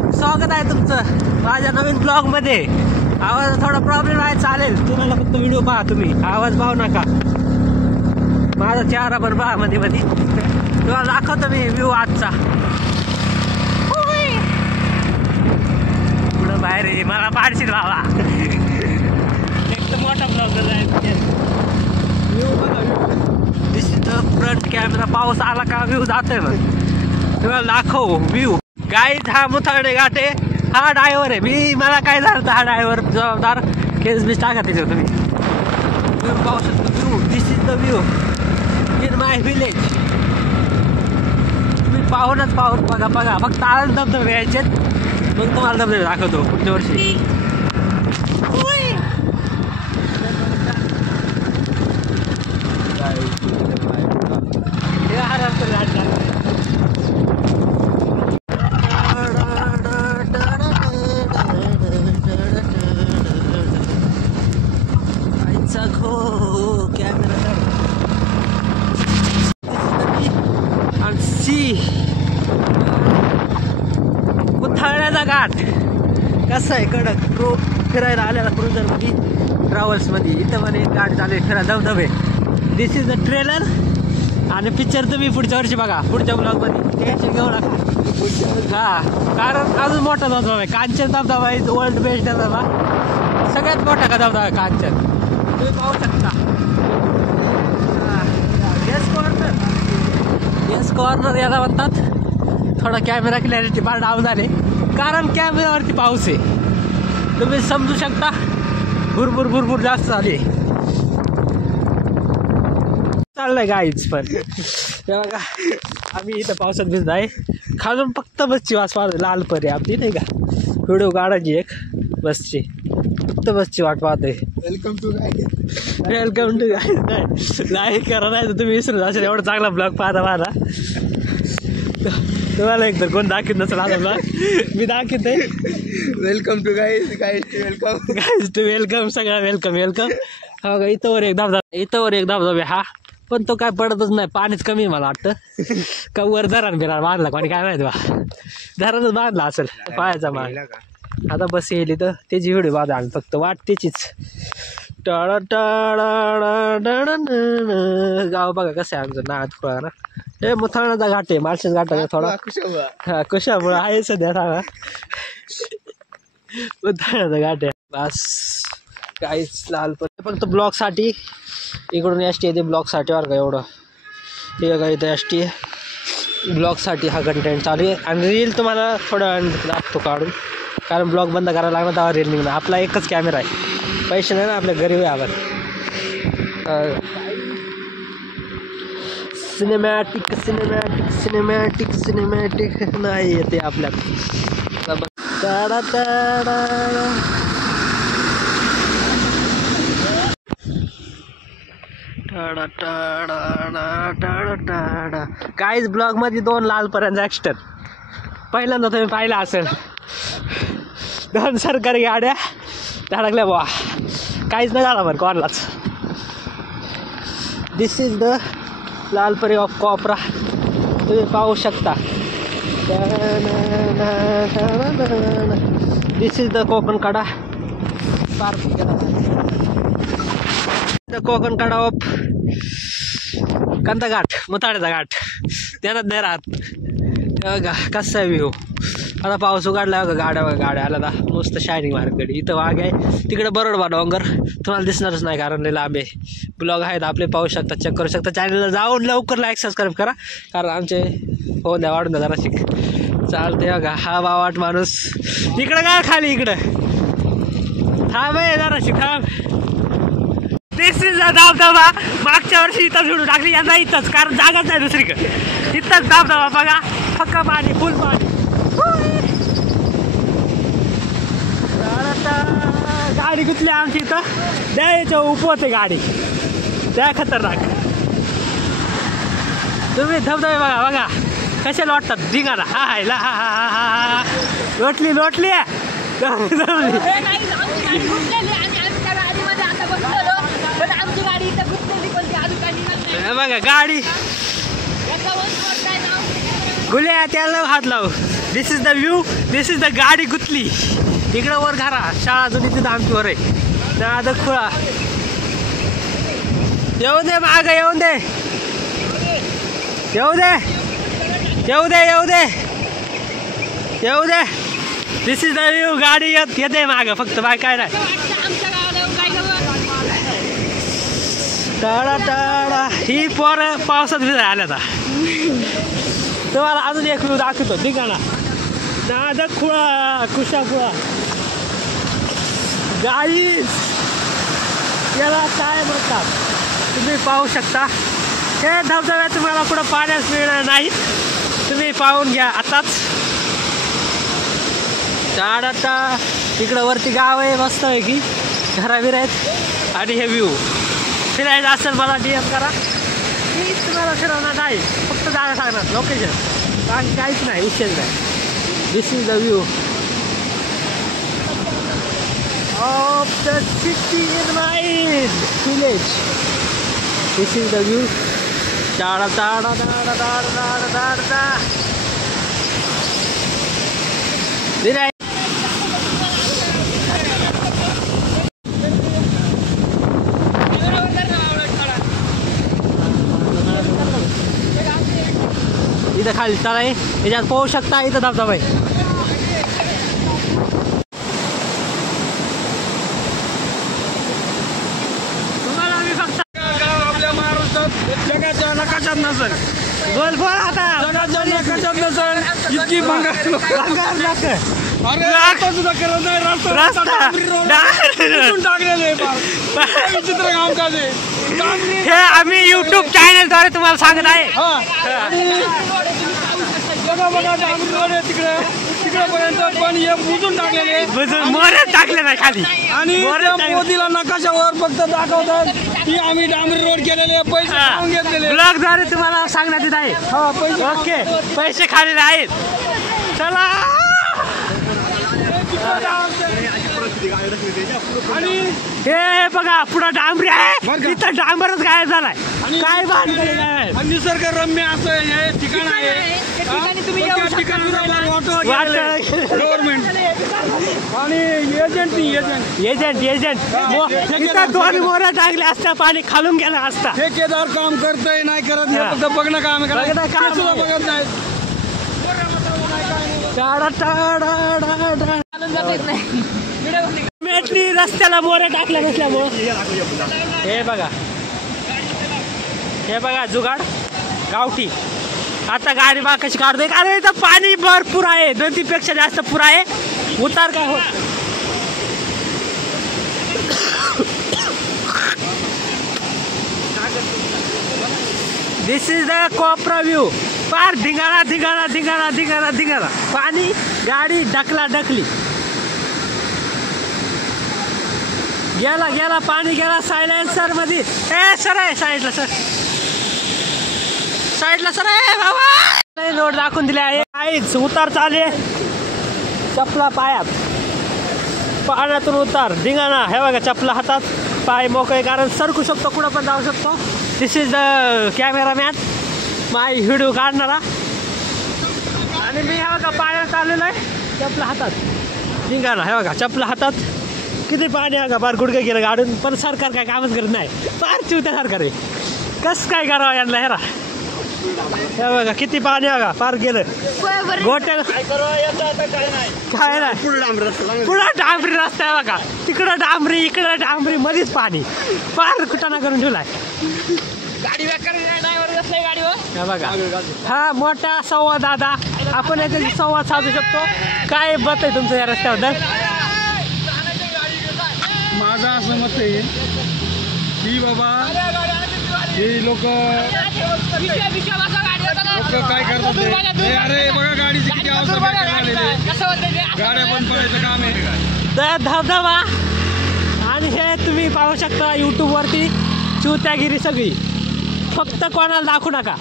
स्वागत आहे तुमचं माझ्या नवीन ब्लॉग मध्ये। आवाज थोडा प्रॉब्लेम आहे, चालेल, तुम्हाला फक्त व्हिडिओ पहा, तुम्ही आवाज पाहू नका। माझा चेहरा पण पहा मध्ये मध्ये, तुम्हाला दाखवतो मी व्ह्यू आजचा। पुढं बाहेर आहे, मला पाडशील बाबा। एक तर मोठा ब्लॉग आहे, व्ह्यू बघा, दिस इज द फ्रंट कॅमेरा। पाऊस आला का व्ह्यू जातोय, मग तुम्हाला दाखव व्ह्यू। गाईज हा मुथाळे घाट आहे, हा ड्रायव्हर आहे, मला काय झालं तर हा ड्रायव्हर जबाबदार। केस बीस टाका त्याच्यावर तुम्ही, पाहू शकतो view. This is the view in my village. तुम्ही पाहूनच पाहून बघा बघा, फक्त आनंद धबधबे यायचे, मग तुम्हाला धबधबे दाखवतो पुढच्या वर्षी। मुथाळ्याचा घाट कसा आहे, कडक फिरायला आलेला क्रुझर मध्ये, ट्रॅव्हल्स मध्ये। इथं पण एक गाडी चालू आहे, फिरा धबधबे। दिस इज द ट्रेलर, आणि पिक्चर तुम्ही पुढच्या वर्षी बघा, पुढच्या ब्लॉग मध्ये। टेन्शन घेऊ नका, हा, कारण अजून मोठा धबधबा आहे कांचन धबधबा, इज वर्ल्ड बेस्ट धबधबा, सगळ्यात मोठा का धबधबा आहे कांचन, तुम्ही पाहू शकता। येस कॉर्नर याला म्हणतात। थोडा कॅमेरा क्लॅरिटी फार डाऊन झाले, कारण कॅमेरावरती पाऊस आहे, तुम्ही समजू शकता। भुरभुर भुरभुर जास्त झाली, चाललंय गाईच। पण बघा, आम्ही इथं पावसात भिजत आहे, खालून फक्त बसची वाट पाहतो, लाल परी आपली नाही का, व्हिडिओ काढायची एक बसची, फक्त बसची वाट पाहतोय। वेलकम टू लाईक करा, नाही तर तुम्ही विसरून असेल, एवढा चांगला ब्लॉग पाहता माझा। तुम्हाला एकदा कोण दाखवत नसेल आता ब्लॉग, मी दाखवत आहे। Welcome to guys to welcome, सगळा वेलकम वेलकम। हो का, इथं वर एक धबधबे, हा पण तो काय पडतच नाही, पाणीच कमी मला वाटतं, का वर धरण बिराण बांधला कोणी काय माहिती बा, धरणच बांधला असेल पायाचा माग। आता बस येईल तर त्याची व्हिडिओ बांधा आम्ही, फक्त वाट त्याचीच। टाळा टाळा गाव बघा कसं आहे आमचं, नाद खोळा ना, हे मुथाळाचा घाट आहे, माळशेज घाट आहे थोडा, हा कशामुळे आहे सध्या सांगा, मुथाळाचा घाट आहे बस। काहीच लाल पण फक्त ब्लॉग साठी, इकडून एस टी येते ब्लॉग साठी बरं का, एवढं हे का इथं एस टी आहे, ब्लॉग साठी हा कंटेंट चालू आहे। आणि रील तुम्हाला थोडा लागतो काढून, कारण ब्लॉग बंद करायला लागणार तेव्हा रील निघणार। आपला एकच कॅमेरा आहे, पैसे नाही ना आपल्या, गरीब आहे आपण। सिनेमॅटिक सिनेमॅटिक सिनेमॅटिक सिनेमॅटिक नाही येते आपल्याला। टाडा टाडा टाडा टाडा टाडा टाडा। काहीच ब्लॉग मध्ये 2 लालपर्यंत ॲक्शन पहिल्यांदा तुम्ही पाहिलं असेल, 2 सरकारी गाड्या धडकल्या बुवा, काहीच नाही झालं बरं कोणालाच। This is the Lalpari of Kopra, तुम्ही पाहू शकता। This is the Konkan Kada park, the Konkan Kada of Kanda Ghat, मुथाळ्याचा घाट, त्यानंच नाही राहत। बघा कसा आहे व्ह्यू, आता पाऊस उघडला बघा, गाड्या आला ना, मस्त शायनिंग मार्केट। इथं वाघ आहे, तिकडे बरोडबा डोंगर, तुम्हाला दिसणारच नाही कारण लय लांब आहे। ब्लॉग आहेत आपले, पाहू शकता, चेक करू शकता। चॅनलला जाऊन लवकर लाईक सबस्क्राईब करा, कारण आमचे हो द्या वाढून द्या जरा शिक चालते। बघा हा बावाट माणूस, इकडं काय खाली, इकडं थांब आहे जरा शिक, थांब। दिस इज धबधबा, मागच्या वर्षी इथंच व्हिडिओ टाकली, यंदा इथंच, कारण जागाच नाही दुसरीकडे, इथंच धबधबा बघा, फक्त पाणी, फुल पाणी। गाडी कुठली आमची इथं, द्यायचं उपवते गाडी, त्या खतरनाक। तुम्ही धबधबे बघा बघा कसे लोटतात, धिंगाणा, हा हायला, हा हा हा हा, लोटली लोटली बघा गाडी, गुल्या त्याला हात लाव. This is the view, this is the गाडी गुतली इकडं वर घरा शाळा जुनी तिथं आमची वर आहे. आता खुळा येऊ दे माग, येऊ दे येऊ दे येऊ दे येऊ दे येऊ दे. दिस इज द व्ह्यू. गाडी येते माग फक्त बाय काय नाही. टाळा टाळा ही पोर पावसात भिजायला आल्या आता. तुम्हाला अजून एक व्ह्यू दाखवतो ठिकाणा. दादा खुळा कुशा खुळा गाडी याला काय म्हणतात तुम्ही पाहू शकता. हे धबधब्या तुम्हाला कुठं पाण्यास मिळणार नाही, तुम्ही पाहून घ्या आताच. टाळा इकडं वरती गाव आहे मस्त आहे की घराबिर आहेत. आणि हे व्ह्यू फिरायचं असेल मला DM करा, प्लीज. तुम्हाला फिरवणार नाही, फक्त जागा सांगणार लोकेशन, बाकी काहीच नाही, विषयच नाही. This is the view of the city in my village. This is the view. Da da da da da da da da da da. Did I? इथं खाली तळ आहे, याच्यात पाहू शकता. इथं धबधबा आहे. जगाच्या नकाशात नसेल. बोल बोल आता. जगाच्या नकाशात नसेल इतकी भंगार सुद्धा करत नाही. टाकलेले विचित्र कामकाज आहे. हे आम्ही YouTube चॅनलद्वारे तुम्हाला सांगत आहे. बघा डांबरी रोड आहे तिकडे तिकडेपर्यंत, पण हे बुजून टाकलेले, मोरच टाकले नाही खाली. आणि मोदीला नकाशावर फक्त दाखवतात की आम्ही डांबरी रोड केलेले, पैसे खाऊन घेतलेले. ब्लॉगद्वारे तुम्हाला सांगण्यात येत आहे. हा पैसे. ओके, पैसे खालेले आहेत. चला. आणि हे बघा पुढं डांबरी आहे, तिथं डांबरच गायब झालाय. काय बांधलेलं काय निसर्गरम्य असं हे ठिकाण आहे. गव्हर्नमेंट आणि एजंट इथं दोन मोऱ्या टाकल्या असत्या, पाणी खालून गेलं असता. ठेकेदार काम करतय नाही करत, हे फक्त बघणं काम सुद्धा बघत नाही. मेटली रस्त्याला मोरे टाकल्या नसल्यामुळं. हे बघा जुगाड गावठी. आता गाडी बा कशी काढतोय, कारण इथं पाणी भरपूर आहे, नदीपेक्षा जास्त पूर आहे. उतार काय होत. दिस इज द कोपरा व्ह्यू. पार धिंगाणा धिंगाणा धिंगाणा धिंगाणा धिंगाणा, पाणी गाडी ढकला ढकली. गेला पाणी गेला सायलेन्सर मध्ये. ए सर आहे साईडला, सर आहे बाबा. रोड दाखवून दिले आहे. काहीच उतार चाले, चपला पायात, पाण्यातून उतार धिंगाणा. हे बघा चपला हातात, पाय मोकळे, कारण सरकू शकतो, कुठं पण जाऊ शकतो. This is the cameraman, my video काढणारा. आणि मी हे बघा पायात चाललेलो आहे, चपला हातात, धिंगाणा. हे बघा चपला हातात, किती पाणी आहे का, बार गुडघे गेलं गाडून. पण सरकार काय कामच करत नाही, फार चिवत्या सरकार आहे. कसं काय करावं यांना हेरा. हे बघा किती पाणी आहे का, फार गेलं गोट्याला. काय नाही, पुढं डांबरी रस्ता आहे बघा, तिकडं डांबरी इकडं डांबरी, मध्येच पाणी, फार कुटाणा करून ठेवलाय. हे बघा हा मोठा संवाद दादा, आपण याच्याशी संवाद साधू शकतो. काय मत आहे तुमचं या रस्त्याबद्दल? माझं असं मत आहे की बाबा हे लोक काय करतात. अरे बघा गाडीची किती अवस्था, गाड्या बंद पडायचं काम आहे. धबधबा. आणि हे तुम्ही पाहू शकता यूट्यूबवरती चिवत्यागिरी सगळी, फक्त कोणाला दाखवू नका.